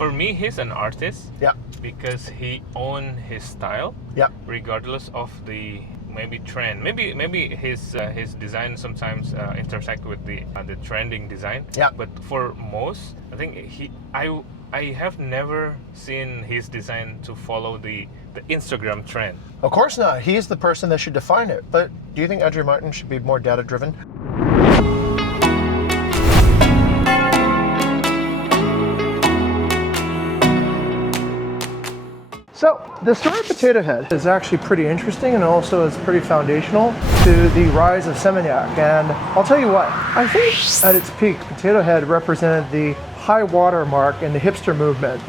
For me, he's an artist. Yeah. Because he owns his style. Yeah. Regardless of the maybe trend. Maybe his design sometimes intersect with the trending design. Yeah. But for most, I think I have never seen his design to follow the Instagram trend. Of course not. He's the person that should define it. But do you think Andra Matin should be more data-driven? So, the story of Potato Head is actually pretty interesting, and also it's pretty foundational to the rise of Seminyak. And I'll tell you what, I think at its peak, Potato Head represented the high water mark in the hipster movement.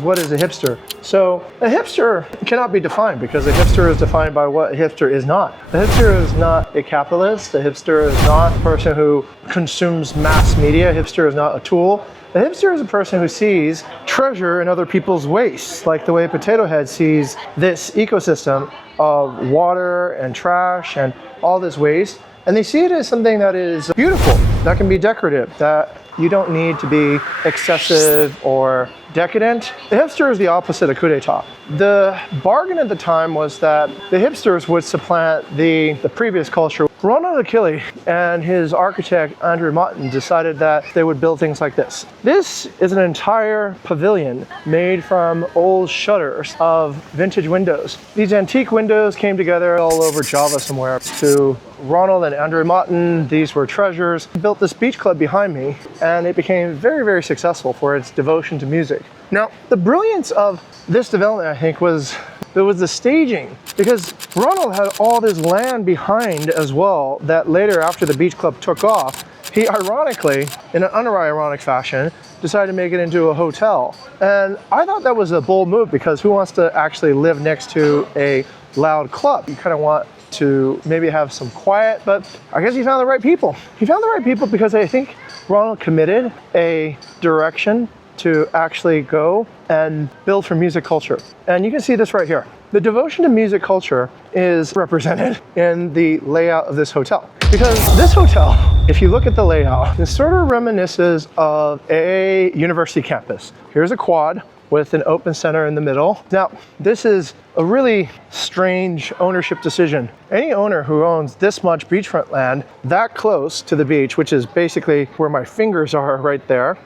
What is a hipster? So a hipster cannot be defined, because a hipster is defined by what a hipster is not. A hipster is not a capitalist. A hipster is not a person who consumes mass media. A hipster is not a tool. A hipster is a person who sees treasure in other people's waste, like the way Potato Head sees this ecosystem of water and trash and all this waste. And they see it as something that is beautiful, that can be decorative, that you don't need to be excessive or decadent. The hipster is the opposite of coup d'etat. The bargain at the time was that the hipsters would supplant the previous culture. Ronald Akili and his architect Andra Matin decided that they would build things like this. This is an entire pavilion made from old shutters of vintage windows. These antique windows came together all over Java somewhere. To Ronald and Andra Matin, these were treasures. He built this beach club behind me, and it became very, very successful for its devotion to music. Now, the brilliance of this development, I think, was the staging, because Ronald had all this land behind as well that later, after the beach club took off, he ironically, in an unironic fashion, decided to make it into a hotel. And I thought that was a bold move, because who wants to actually live next to a loud club? You kind of want to maybe have some quiet, but I guess he found the right people. He found the right people because I think Ronald committed a direction to actually go and build for music culture. And you can see this right here. The devotion to music culture is represented in the layout of this hotel. Because this hotel, if you look at the layout, it sort of reminisces of a university campus. Here's a quad with an open center in the middle. Now, this is a really strange ownership decision. Any owner who owns this much beachfront land that close to the beach, which is basically where my fingers are right there,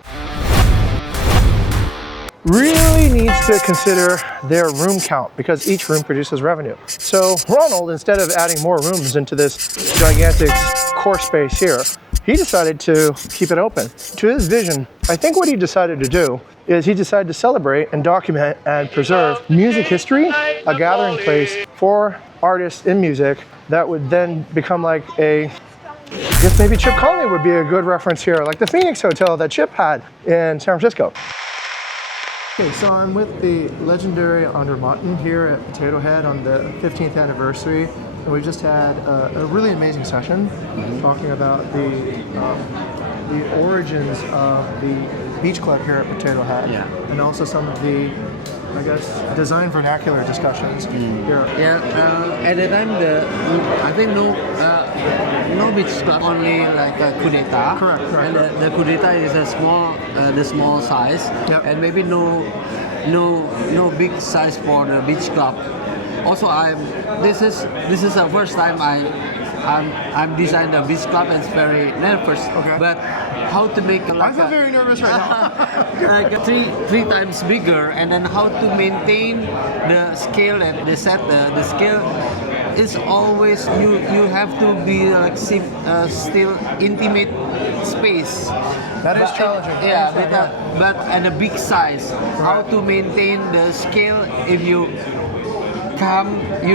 really needs to consider their room count, because each room produces revenue. So Ronald, instead of adding more rooms into this gigantic core space here, he decided to keep it open. To his vision, I think what he decided to do is he decided to celebrate and document and preserve music history, a gathering place for artists in music that would then become like I guess maybe Chip Conley would be a good reference here, like the Phoenix Hotel that Chip had in San Francisco. Okay, so I'm with the legendary Andra Matin here at Potato Head on the 15th anniversary, and we just had a really amazing session talking about the origins of the beach club here at Potato Head, and also some of the, I guess, design vernacular discussions here. At the time, I think no beach club, only like a coup d'etat. Correct. And the coup d'etat is the small size, and maybe no big size for the beach club. Also, this is the first time I'm designing the beach club, and it's very nervous. Okay. But how to make I feel very nervous right now. like three times bigger, and then how to maintain the scale and the scale is always you have to be like still intimate space. That is challenging. But at a big size, how to maintain the scale if you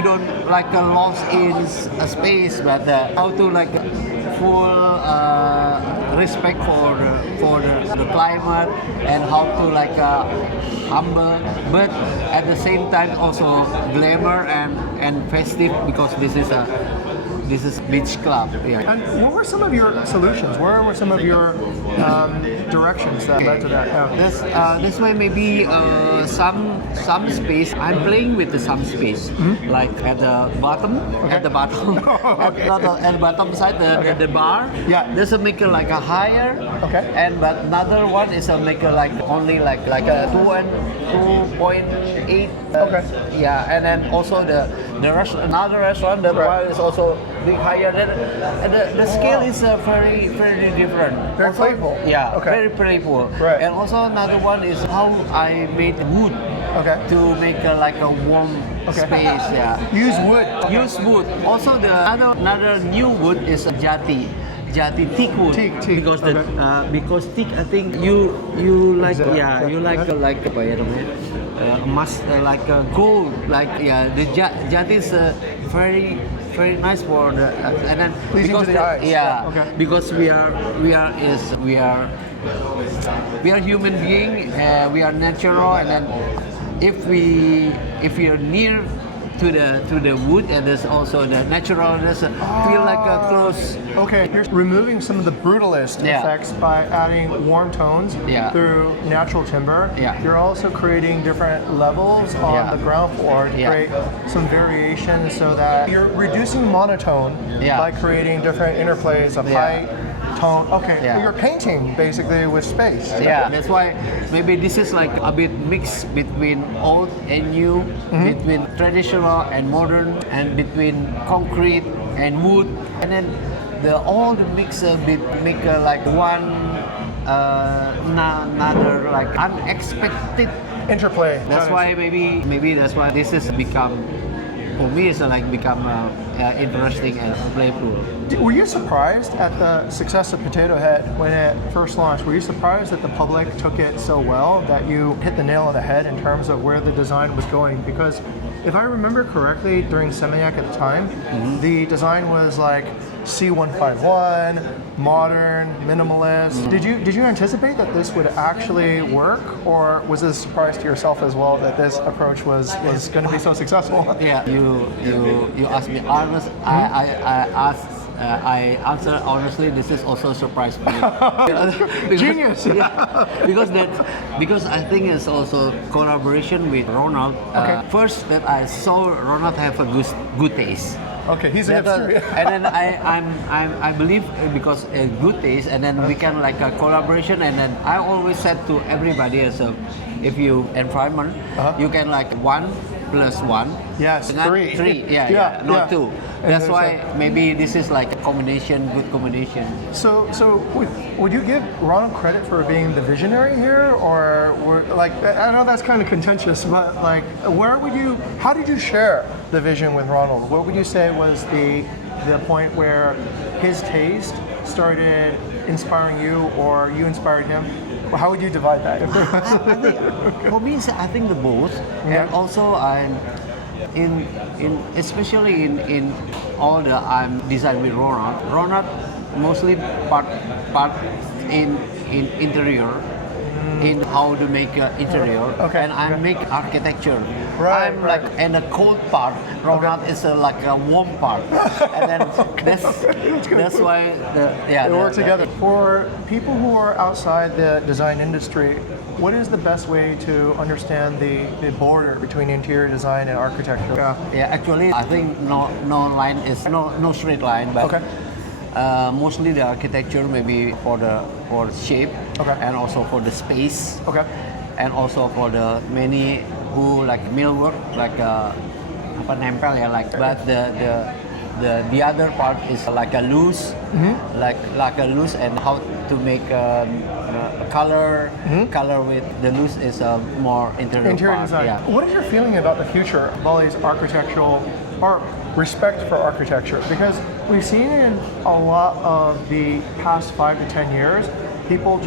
don't like lost in a space, but how to like full respect for the climate, and how to like humble, but at the same time also glamour and festive, because this is this is beach club. Yeah. And what were some of your solutions? Where were some of your directions that led to that? Yeah. This way maybe some space. I'm playing with some space, like at the bottom, at the bottom, at the bottom side, the bar. Yeah. There's a maker like a higher. Okay. And but another one is a maker like only like a 2.8. Okay. Yeah, and then also another restaurant, the bar is also big higher. And the scale is very different. Very also, playful. Yeah, Okay. very playful. Right. And also another one is how I made wood. Okay. To make like a warm space. Yeah. Use wood. Use wood. Also the another new wood is jati. Jati teak wood. Teak. Because because teak I think you like you like apa ya namanya like gold like the jati is very nice for the and then pleasing to the eyes. Because we are human being, we are natural, and then if you're near to the wood, and there's also the naturalness, feel like a close. Okay, you're removing some of the brutalist effects by adding warm tones through natural timber. Yeah. You're also creating different levels on the ground floor to create some variation so that you're reducing monotone by creating different interplays of height, tone. Okay, you're painting basically with space. Yeah, that's why maybe this is like a bit mixed between old and new, between traditional and modern, and between concrete and wood, and then all the mix make like one another like unexpected Interplay. That's why maybe that's why this has become, for me, it's like become interesting and playful. Were you surprised at the success of Potato Head when it first launched? Were you surprised that the public took it so well, that you hit the nail on the head in terms of where the design was going? Because if I remember correctly, during Seminyak at the time, the design was like C151, modern, minimalist. Did you anticipate that this would actually work, or was this a surprise to yourself as well that this approach was going to be so successful? Yeah, you asked me honest. I answer honestly. This is also a surprise to me. Genius. Because I think it's also collaboration with Ronald. First that I saw Ronald have a good taste. Okay, he's a hipster. And then I believe because a good taste, and then we can like a collaboration. And then I always said to everybody, so if you environment, you can like 1 + 1. Yes, not 3. 3. Not 2. That's why maybe this is like a good combination. So would you give Ronald credit for being the visionary here, or like, I know that's kind of contentious, but like, how did you share the vision with Ronald? What would you say was the point where his taste started inspiring you, or you inspired him? How would you divide that? For me, I think the both, and also especially in all the I'm design with Ronald. Ronald mostly part in interior, in how to make interior, and I make architecture. I'm like in a cold part. Ronald is like a warm part, and then that's why they work together. For people who are outside the design industry, what is the best way to understand the border between interior design and architecture? Actually, I think no line is no straight line, but mostly the architecture maybe for the shape, and also for the space, and also for the many who like millwork, like nempel like. But the other part is like a loose, like a loose, and how to make color with the loose is a more interior part. Design. Yeah. What is your feeling about the future of Bali's architectural or respect for architecture? Because we've seen in a lot of the past 5 to 10 years, people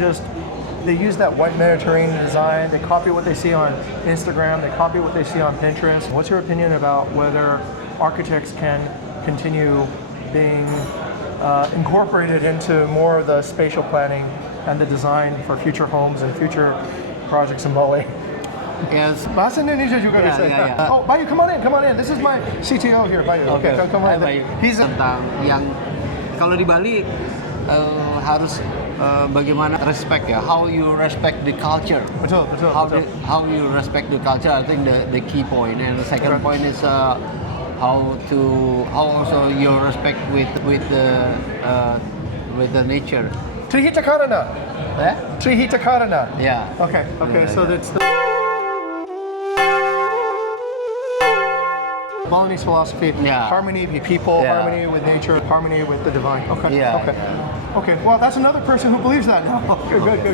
they use that white Mediterranean design, they copy what they see on Instagram, they copy what they see on Pinterest. What's your opinion about whether architects can continue being incorporated into more of the spatial planning and the design for future homes and future projects in Bali? Yes. Bahasa Indonesia juga bisa. Oh, Bayu, come on in. This is my CTO here, Bayu. Okay, come on. He's tentang yang kalau di Bali harus bagaimana respect ya, how you respect the culture. Betul. How you respect the culture, I think the key point. And the second point is how also you respect with the nature. Trihita Karana. Trihita Karana. Yeah. Okay. So that's the Balinese philosophy. Harmony with people, harmony with nature, harmony with the divine. Okay. Well, that's another person who believes that now. Good.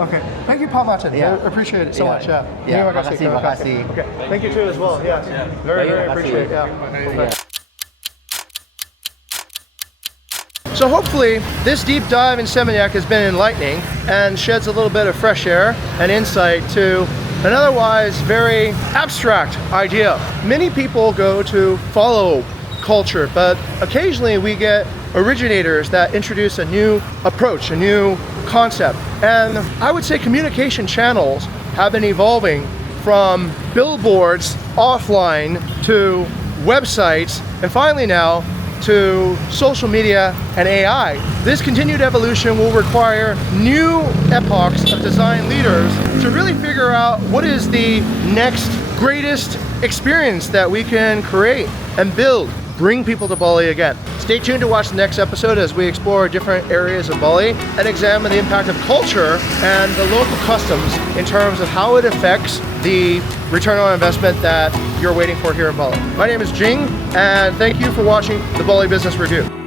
Okay. Thank you, Pak Martin. I appreciate it so much. Terima kasih. Okay. Thank you too as well. Yes. Very appreciate it. Okay. So hopefully this deep dive in Seminyak has been enlightening and sheds a little bit of fresh air and insight to an otherwise very abstract idea. Many people go to follow culture, but occasionally we get originators that introduce a new approach, a new concept. And I would say communication channels have been evolving from billboards offline to websites, and finally now to social media and AI. This continued evolution will require new epochs of design leaders to really figure out what is the next greatest experience that we can create and build, bring people to Bali again. Stay tuned to watch the next episode as we explore different areas of Bali and examine the impact of culture and the local customs in terms of how it affects the return on investment that you're waiting for here in Bali. My name is Jing, and thank you for watching the Bali Business Review.